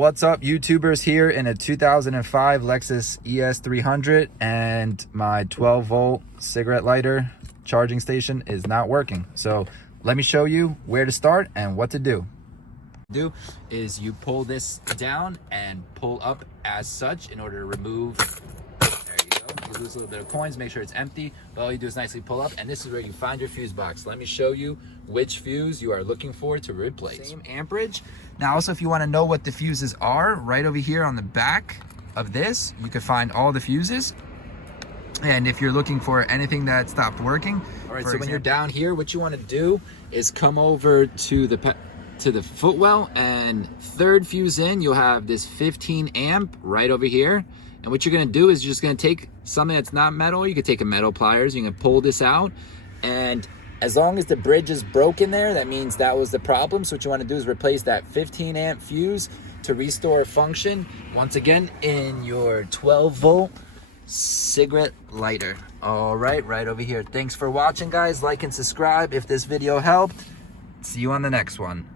What's up, YouTubers? Here in a 2005 Lexus ES 300, and my 12 volt cigarette lighter charging station is not working. So let me show you where to start and what to do. Is you pull this down and pull up as such in order to remove. There you go. You lose a little bit of coins, make sure it's empty, but all you do is nicely pull up, and this is where you find your fuse box. Let me show you which fuse you are looking for to replace. Same amperage. Now also, if you want to know what the fuses are, right over here on the back of this you can find all the fuses. And if you're looking for anything that stopped working, all right, so when you're down here, what you want to do is come over to the footwell, and third fuse in, you'll have this 15 amp right over here. And what you're going to do is you're just going to take something that's not metal. You could take a metal pliers, you can pull this out, and as long as the bridge is broken there, that means that was the problem. So what you want to do is replace that 15 amp fuse to restore function once again in your 12 volt cigarette lighter. All right, right over here. Thanks for watching, guys. Like and subscribe if this video helped. See you on the next one.